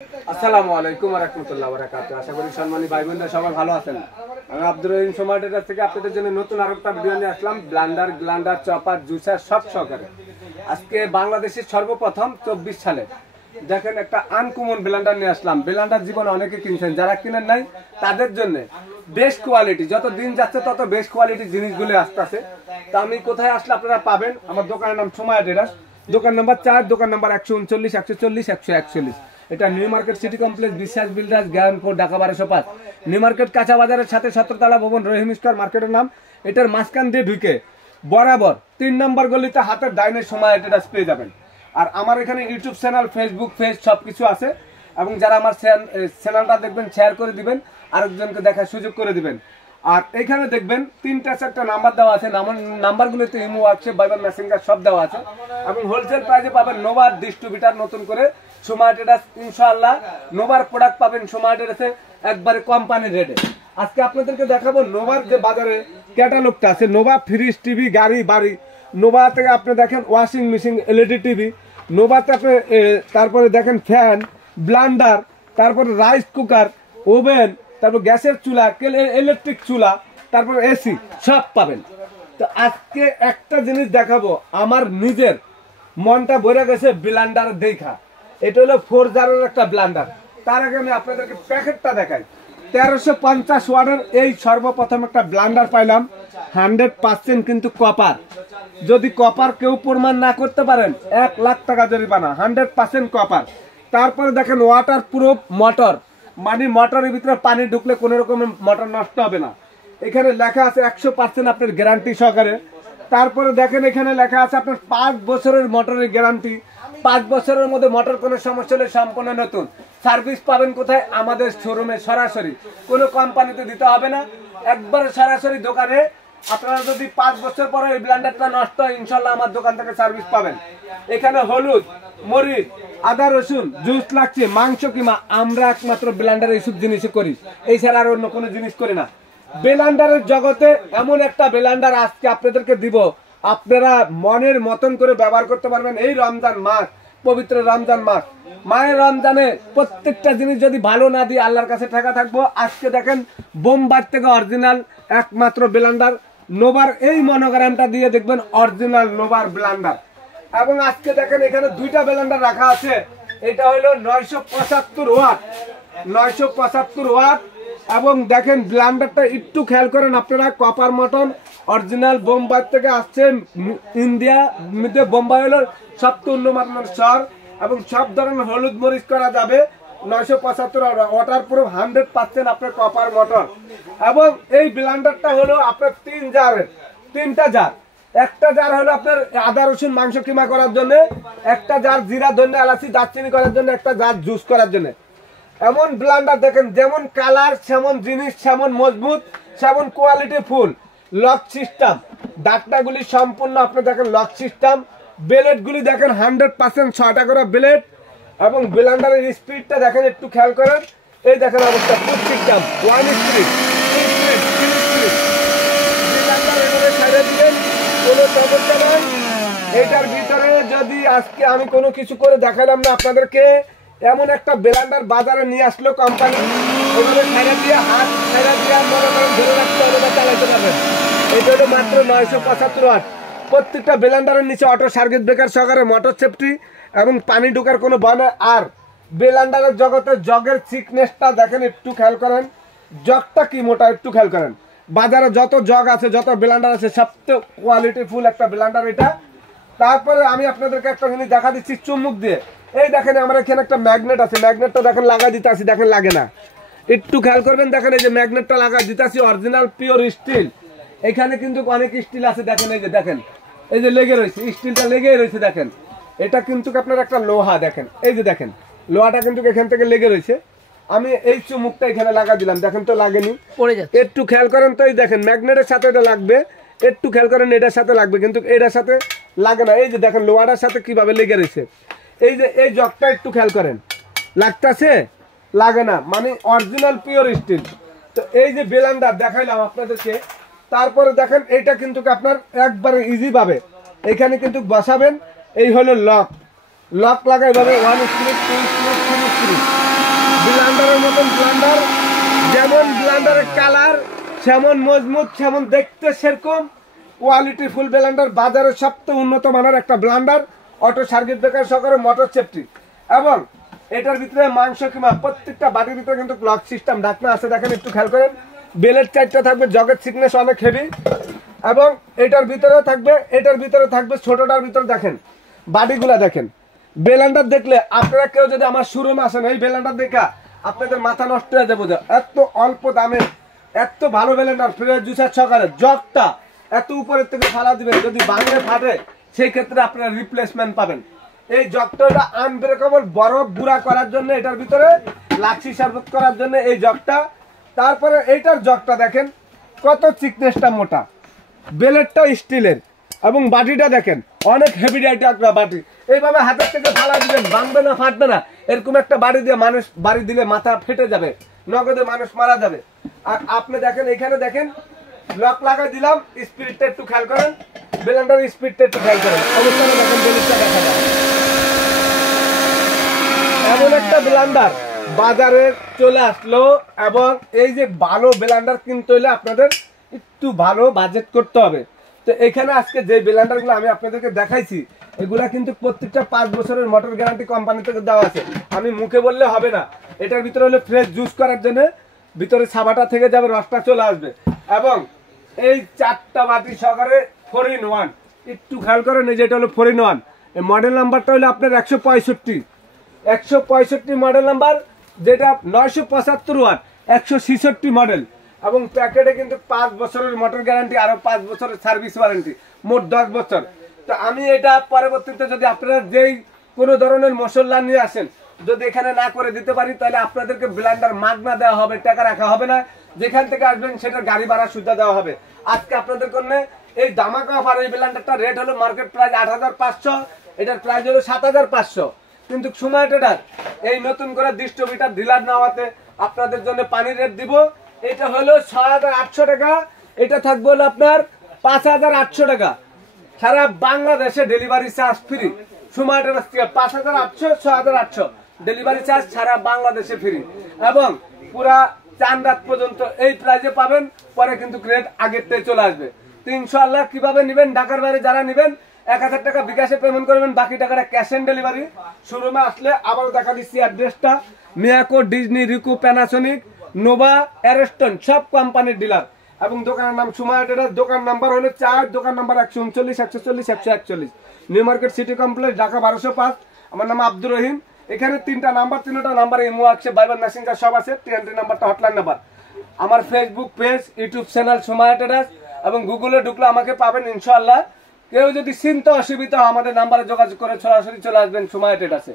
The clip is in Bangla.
আসসালামু আলাইকুম ওয়া রাহমাতুল্লাহি ওয়া বারাকাতুহু। আশা করি সম্মানিত ভাই বোনরা সবাই ভালো আছেন। আমি আব্দুর রহিম সোমাটের কাছ থেকে আপনাদের জন্য নতুন আরেকটা ভিডিও নিয়ে আসলাম। ব্লেন্ডার, চপার, জুসার সব সহকারে। আজকে বাংলাদেশের সর্বপ্রথম 24 সালে দেখেন একটা আনকমন ব্লেন্ডার নিয়ে আসলাম। ব্লেন্ডার জীবনে অনেকে কিনছেন, যারা কিনেন নাই তাদের জন্য বেস্ট কোয়ালিটি, যত দিন যাচ্ছে তত বেস্ট কোয়ালিটির জিনিসগুলো আসতেছে। তা আমি কোথায় আসলে আপনারা পাবেন, আমার দোকানের নাম সময় টেরাস, দোকান নাম্বার 4, দোকান নাম্বার 139, 140, 141। এটা নিউ মার্কেট সিটি কমপ্লেক্স, বিশ্বাস builders, ground Dhaka 1205। New market কাঁচা বাজারের সাথে 17 তলা ভবন, রহিম স্টোর মার্কেটের নাম। এটার মাঝখান দিয়ে ঢুকে বরাবর 3 নম্বর গলিতে হাতের ডাইনের সময় এটা পেয়ে যাবেন। আর আমার এখানে ইউটিউব চ্যানেল, ফেসবুক পেজ সবকিছু আছে, এবং যারা আমার চ্যানেলটা দেখবেন শেয়ার করে দিবেন, আরেকজনকে দেখার সুযোগ করে দিবেন। আর এখানে দেখবেন 3টা নাম্বার দেওয়া আছে, নাম্বারগুলোতে ইমো, হোয়াটসঅ্যাপ, ভাইবার, মেসেঞ্জার সব দেওয়া আছে, এবং হোলসেল প্রাইসে পাবেন নোভার ডিস্ট্রিবিউটর নতুন করে সময় টেরাস। ইনশাআল্লাহ নোভার প্রোডাক্ট পাবেন সময় টেরাসে একবারে কোম্পানি রেটে। আজকে আপনাদেরকে দেখাবো নোভার যে বাজারে ক্যাটালগটা আছে, নোভা ফ্রিজ, টিভি, গাড়ি, বাড়ি। নোভা থেকে আপনি দেখেন ওয়াশিং মেশিন, এলইডি টিভি। নোভাতে আপনি তারপরে দেখেন ফ্যান, ব্লেন্ডার, তারপরে রাইস কুকার, ওভেন, তারপর গ্যাসের চুলা, ইলেকট্রিক চুলা, তারপর এসি সব পাবেন। তো আজকে একটা জিনিস দেখাবো, আমার নিজের মনটা ভরে গেছে ব্লেন্ডার দেখা। এটা হলো 4 জারের একটা ব্লেন্ডার। তার আগে আমি আপনাদেরকে প্যাকেটটা দেখাই। 1350 ওয়াটের এই সর্বপ্রথম একটা ব্লেন্ডার পাইলাম, 100% কিন্তু কপার। যদি কপার কেউ প্রমাণ না করতে পারেন 1 লাখ টাকা জরিমানা। 100% কপার। তারপরে দেখেন ওয়াটার প্রুফ মোটর, মানে মোটরের ভিতরে পানি ঢুকলে কোনো রকমের মোটর নষ্ট হবে না। এখানে লেখা আছে 100% আপনার গ্যারান্টি সহকারে। তারপরে দেখেন এখানে লেখা আছে আপনার 5 বছরের মোটরের গ্যারান্টি। 5 বছরের মধ্যে মোটর কোনো সমস্যা হলে সম্পূর্ণ নতুন সার্ভিস পাবেন। কোথায়? আমাদের শোরুমে সরাসরি, কোনো কোম্পানিতে দিতে হবে না, একবারে সরাসরি দোকানে। আপনারা যদি 5 বছর পরে এই ব্লেন্ডারটা নষ্ট হয়, ইনশাল্লাহ আমার দোকান থেকে সার্ভিস পাবেন। এখানে হলুদ, মরিচ, আদা, রসুন, জুস লাগছে, মাংস কিমা, আমরা একমাত্র ব্লেন্ডার এইসব জিনিসই করি, এই ছাড়া আর অন্য কোনো জিনিস করি না। ব্লেন্ডারের জগতে এমন একটা ব্লেন্ডার আজকে আপনাদেরকে দিব, আপনারা মনের মতন করে ব্যবহার করতে পারবেন। এই রমজান মাস, পবিত্র রমজান মাস, মায়ের রমজানে প্রত্যেকটা জিনিস যদি ভালো না দিয়ে আল্লাহর কাছে টাকা থাকবো। আজকে দেখেন বোম্বার থেকে অরিজিনাল একমাত্র ব্লেন্ডার নোভার, এই মনোগ্রামটা দিয়ে দেখবেন অরিজিনাল নোভার ব্লেন্ডার। এবং আজকে দেখেন এখানে 2টা ব্লেন্ডার রাখা আছে। এটা হলো 975 ওয়াট, 975 ওয়াট। এবং দেখেন ব্লেন্ডারটা একটু খেয়াল করেন আপনারা, কপার মটন, অরিজিনাল বোম্বাই থেকে আসছে। ইন্ডিয়া মধ্যে বোম্বাই হলো সবচেয়ে উন্নত শহর, এবং সব ধরনের হলুদ মরিচ করা যাবে। 975 ওয়াটার প্রুফ, 100% আপনার কপার মটর। এবং এই ব্লেন্ডারটা হলো আপনার 3 জারের, 3টা জার। একটা জার হলো আপনার আদা রসুন মাংস কিমা করার জন্য, একটা জার জিরা ধনিয়া এলাচি দারচিনি করার জন্য, একটা জার জুস করার জন্য। এমন ব্লেন্ডার দেখেন, যেমন কালার সেমন জিনিস, সেমন মজবুত, সেমন কোয়ালিটি ফুল। লক সিস্টেম, ডাকটাগুলি সম্পূর্ণ আপনি দেখেন লক সিস্টেম। ব্লেডগুলি দেখেন 100% 6টা করে ব্লেড। এবং ব্লেন্ডারের স্পিডটা দেখেন, একটু খেয়াল করেন। এই দেখেন অবস্থা, ফুল system, 1 speed, 2 speed, 3 speed. Blender এভাবে ছেড়ে দিবেন, কোনো সমস্যা নেই। এটার ভিতরে যদি আজকে আমি কোনো কিছু করে দেখালাম না আপনাদেরকে, এমন একটা ব্লেন্ডার বাজারে নিয়ে আসলো কোম্পানি, ওগুলো ছেড়ে দিয়ে হাত ছেড়ে দিয়ে মনে করেন ধরে রাখতে হবে বা চালাইতে পারবেন। এটা হলো মাত্র 975 ওয়াট। প্রত্যেকটা ব্লেন্ডারের নিচে অটো সার্কিট ব্রেকার সহকারে মোটর সেফটি, এবং পানি ঢোকার কোনো ভয় নেই। আর ব্লেন্ডারের জগতে জগের থিকনেসটা দেখেন, একটু খেয়াল করেন, জগটা কি মোটা একটু খেয়াল করেন। বাজারে যত জগ আছে, যত ব্লেন্ডার আছে, সবচেয়ে কোয়ালিটি ফুল একটা ব্লেন্ডার এটা। তারপরে আমি আপনাদেরকে একটা জিনিস দেখা দিচ্ছি চুম্বুক দিয়ে। এই দেখেন আমার এখানে একটা ম্যাগনেট আছে, ম্যাগনেটটা দেখেন লাগা দিতে আসি, দেখেন লাগে না, একটু খেয়াল করবেন। দেখেন এই যে ম্যাগনেটটা লাগা দিতে আসি, অরিজিনাল পিওর স্টিল। এখানে কিন্তু অনেক স্টিল আছে, দেখেন এই যে দেখেন, এই যে লেগে রয়েছে, স্টিলটা লেগেই রয়েছে। দেখেন এটা কিন্তু আপনার একটা লোহা, দেখেন এই যে দেখেন লোহাটা কিন্তু এখান থেকে লেগে রয়েছে। আমি এই চুমুকটা এখানে লাগা দিলাম, দেখেন তো লাগেনি, একটু খেয়াল করেন তো। এই দেখেন ম্যাগনেটের সাথে এটা লাগবে, একটু খেয়াল করেন, এটার সাথে লাগবে, কিন্তু এটার সাথে লাগে না। এই যে দেখেন লোহাটার সাথে কিভাবে লেগে রয়েছে। এই যে এই জগটা একটু খেয়াল করেন, লাগতেছে, লাগে না, মানে অরিজিনাল পিওর স্টিল। তো এই যে ব্লেন্ডার দেখাইলাম আপনাদেরকে। তারপরে দেখেন এইটা কিন্তু আপনার একবারে ইজি ভাবে এখানে কিন্তু বসাবেন। এই হলো লক, লক লাগাই ভাবে 1 স্ক্রু, 2 স্ক্রু, 3 স্ক্রু। করার মতন ব্লেন্ডার, যেমন ব্লেন্ডারের কালার যেমন মজবুত যেমন দেখতে সেরকম কোয়ালিটি ফুল ব্লেন্ডার, বাজারের সবচেয়ে উন্নত মানের একটা ব্লেন্ডার, অটো সার্কিট ব্রেকার সহকারে মোটর সেফটি। এবং এটার ভিতরে মাংস কিমা প্রত্যেকটা বাটির ভিতরে কিন্তু লক সিস্টেম ঢাকনা আছে, দেখেন একটু খেয়াল করেন। বেলের চারটা থাকবে, জগের থিকনেস অনেক হেভি। এবং এটার ভিতরে থাকবে ছোটটার ভিতরে দেখেন বাটিগুলা দেখেন। ব্লেন্ডার দেখলে আপনারা কেউ যদি আমার শোরুমে আসেন, এই ব্লেন্ডার দেখা আপনাদের মাথা নষ্ট হয়ে যাবে। এত অল্প দামে এত ভালো ব্লেন্ডার, ফ্রেশ জুসার সহকারে। জগটা এত উপরের থেকে ফালা দিবেন, যদি ভাঙলে ফাটে সেই ক্ষেত্রে আপনারা রিপ্লেসমেন্ট পাবেন। এই জগটা হলো আনব্রেকেবল, বরফ গুঁড়া করার জন্য এটার ভিতরে, লাচ্ছি শরবত করার জন্য এই জগটা। তারপরে এইটার জগটা দেখেন কত চিকনেসটা মোটা, বেলেটটা স্টিলের, এবং বাটিটা দেখেন অনেক হেভি একটা বাটি। এইভাবে হাতের থেকে ফালা দিবেন, ভাঙবে না ফাটবে না। এরকম একটা বাড়ি দিয়ে মানুষ বাড়ি দিলে মাথা ফেটে যাবে, নগদে মানুষ মারা যাবে। আর আপনি দেখেন এখানে দেখেন লক লাগাই দিলাম, স্পিডটা একটু খেয়াল করেন, ব্লেন্ডারের স্পিডটা একটু খেয়াল করেন, অবস্থানে দেখেন বেলেটটা দেখা যায়। এমন একটা ব্লেন্ডার বাজারে চলে আসলো। এবং এই যে ভালো ব্লেন্ডার কিনতে হলে আপনাদের একটু ভালো বাজেট করতে হবে। তো এখানে আজকে যে ব্লেন্ডারগুলো আমি আপনাদেরকে দেখাইছি, এগুলা কিন্তু প্রত্যেকটা 5 বছরের মোটর গ্যারান্টি কোম্পানি থেকে দেওয়া আছে। আমি মুখে বললে হবে না, এটার ভিতরে হলো ফ্রেশ জুস করার জন্য ভিতরে ছাবাটা থেকে যাবে, রসটা চলে আসবে। এবং এই 4টা বাটি সহকারে 4-in-1, একটু খেয়াল করেন, এই যে এটা হলো 4-in-1। এই মডেল নাম্বারটা হলো আপনার 165 মডেল নাম্বার, যেটা 975 ওয়াট, 166 মডেল। এবং প্যাকেটে কিন্তু 5 বছরের মোটর গ্যারান্টি, আরো 5 বছরের সার্ভিস ওয়ারেন্টি, মোট 10 বছর। তো আমি এটা পরবর্তীতে যদি আপনারা যেই কোনো ধরনের মশলা নিয়ে আসেন, যদি এখানে না করে দিতে পারি, তাহলে আপনাদেরকে ব্লেন্ডার মাগনা দেওয়া হবে, টাকা রাখা হবে না। যেখান থেকে আসবেন সেটার গাড়ি ভাড়া সুবিধা দেওয়া হবে। আজকে আপনাদের জন্য এই ধামাকা অফার, এই ব্লেন্ডারটা রেট হলো মার্কেট প্রাইস 8,500, এটার প্রাইস হলো 7,500। কিন্তু সময় এটার এই নতুন করে ডিস্ট্রিবিউটর ডিলার নেওয়াতে আপনাদের জন্য পানির রেট দিব। এটা হলো 6,800 টাকা, এটা থাকবে হলো আপনার 5,800 টাকা। সারা বাংলাদেশে ডেলিভারি চার্জ ফ্রি। সময় 5,800, 6,800 ডেলিভারি চার্জ সারা বাংলাদেশে ফ্রি। এবং পুরা চান রাত পর্যন্ত এই প্রাইজে পাবেন, পরে কিন্তু রেট আগের থেকে চলে আসবে। তো ইনশাআল্লাহ কিভাবে নেবেন, ঢাকার বাইরে যারা নেবেন 1,000 টাকা বিকাশে পেমেন্ট করবেন, বাকি টাকাটা ক্যাশ অন ডেলিভারি। শোরুমে আসলে আবারও দেখা দিচ্ছি অ্যাড্রেসটা, Miyako, Disney, Riku, Panasonic, Nova, Ariston সব কোম্পানির ডিলার। এবং দোকানের নাম সুমাইয়া ট্রেডার্স, দোকান নাম্বার হলো 4, দোকান number 139, 140, 141, new market city complex, Dhaka 1205। আমার নাম আব্দুর রহিম। এখানে 3টা নাম্বার ইমো আছে, ভাইবার মেসেঞ্জার সব আছে। TNT নাম্বারটা হটলাইন নাম্বার। আমার Facebook page, YouTube channel Sumaiya traders, এবং গুগলে ঢুকলে আমাকে পাবেন ইনশাআল্লাহ। কেউ যদি চিন্তা অসুবিধা আমাদের নাম্বারে যোগাযোগ করে সরাসরি চলে আসবেন সুমাইয়া ট্রেডার্সে।